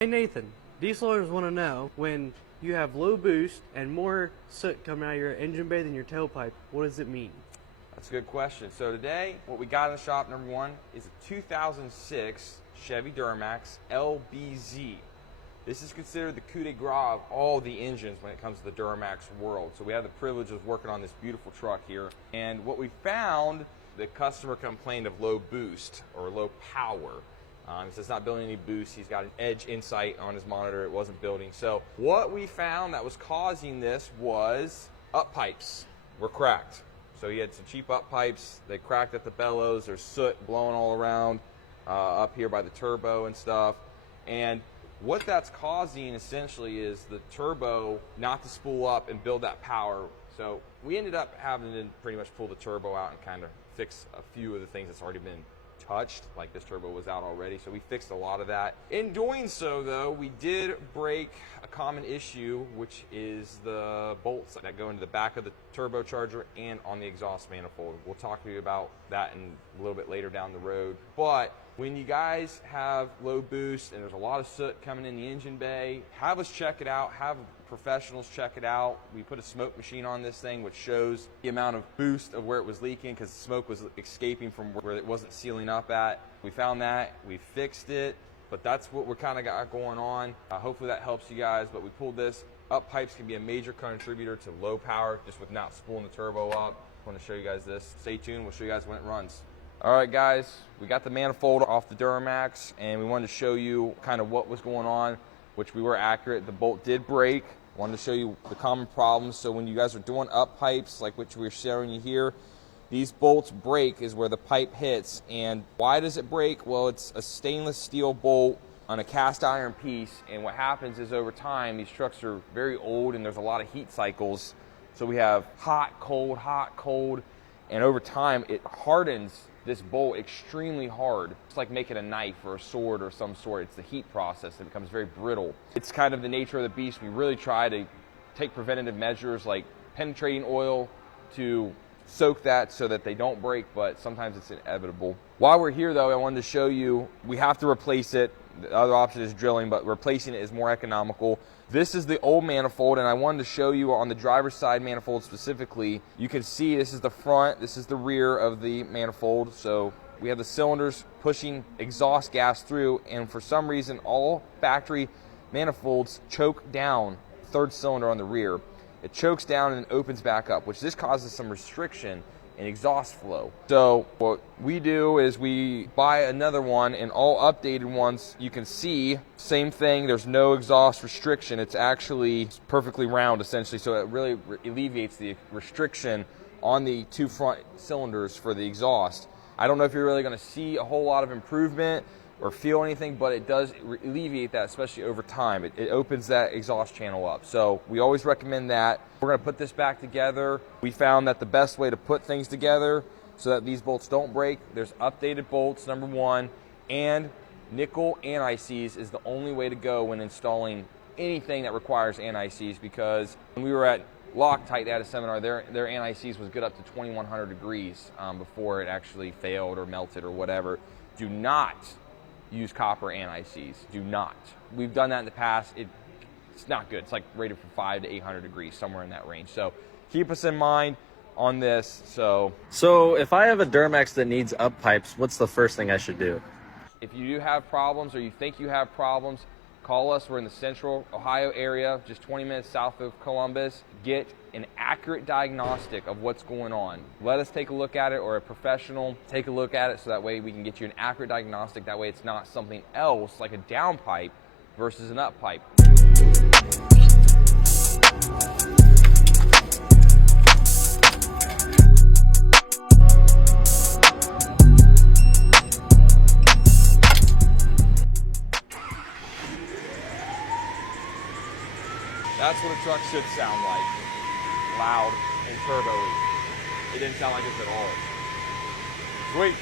Hey Nathan, diesel owners want to know, when you have low boost and more soot coming out of your engine bay than your tailpipe, what does it mean? That's a good question. So today, what we got in the shop, number one, is a 2006 Chevy Duramax LBZ. This is considered the coup de grace of all the engines when it comes to the Duramax world. So we have the privilege of working on this beautiful truck here. And what we found, the customer complained of low boost or low power. He says it's not building any boost. He's got an edge insight on his monitor. It wasn't building. So what we found that was causing this was up pipes were cracked. So he had some cheap up pipes. They cracked at the bellows. There's soot blowing all around up here by the turbo and stuff. And what that's causing essentially is the turbo not to spool up and build that power. So we ended up having to pretty much pull the turbo out and kind of fix a few of the things that's already been touched, like this turbo was out already, so we fixed a lot of that. In doing so though, we did break a common issue, which is the bolts that go into the back of the turbocharger and on the exhaust manifold. We'll talk to you about that in a little bit later down the road. But when you guys have low boost and there's a lot of soot coming in the engine bay, have us check it out, have professionals check it out. We put a smoke machine on this thing which shows the amount of boost of where it was leaking because the smoke was escaping from where it wasn't sealing up at. We found that, we fixed it, but that's what we're kind of got going on. Hopefully that helps you guys, but we pulled this. Up pipes can be a major contributor to low power just with not spooling the turbo up. I want to show you guys this. Stay tuned, we'll show you guys when it runs. All right guys, we got the manifold off the Duramax and we wanted to show you kind of what was going on, which we were accurate. The bolt did break. I wanted to show you the common problems. So when you guys are doing up pipes, like which we're showing you here, these bolts break is where the pipe hits. And why does it break? Well, it's a stainless steel bolt on a cast iron piece. And what happens is over time, these trucks are very old and there's a lot of heat cycles. So we have hot, cold, and over time it hardens this bolt extremely hard. It's like making a knife or a sword or some sort. It's the heat process that becomes very brittle. It's kind of the nature of the beast. We really try to take preventative measures like penetrating oil to soak that so that they don't break, but sometimes it's inevitable. While we're here though, I wanted to show you, we have to replace it. The other option is drilling, but replacing it is more economical. This is the old manifold, and I wanted to show you on the driver's side manifold specifically. You can see this is the front, this is the rear of the manifold. So we have the cylinders pushing exhaust gas through, and for some reason all factory manifolds choke down the third cylinder on the rear. It chokes down and opens back up, which this causes some restriction in exhaust flow. So what we do is we buy another one, and all updated ones you can see same thing. There's no exhaust restriction. It's actually perfectly round essentially, so it really alleviates the restriction on the two front cylinders for the exhaust. I don't know if you're really going to see a whole lot of improvement or feel anything, but it does alleviate that, especially over time. It opens that exhaust channel up. So we always recommend that. We're gonna put this back together. We found that the best way to put things together so that these bolts don't break, there's updated bolts, number one, and nickel anti-seize is the only way to go when installing anything that requires anti-seize, because when we were at Loctite, they had a seminar, their anti-seize was good up to 2100 degrees before it actually failed or melted or whatever. Do not use copper anti-seize. Do not. We've done that in the past. It's not good. It's like rated for 500 to 800 degrees, somewhere in that range. So keep us in mind on this. So if I have a Duramax that needs up pipes, what's the first thing I should do? if you do have problems or you think you have problems, call us. We're in the central Ohio area, just 20 minutes south of Columbus. Get an accurate diagnostic of what's going on. Let us take a look at it, or a professional take a look at it, so that way we can get you an accurate diagnostic. That way it's not something else like a down pipe versus an up pipe. That's what a truck should sound like. Loud and turbo-y. It didn't sound like this at all. Sweet.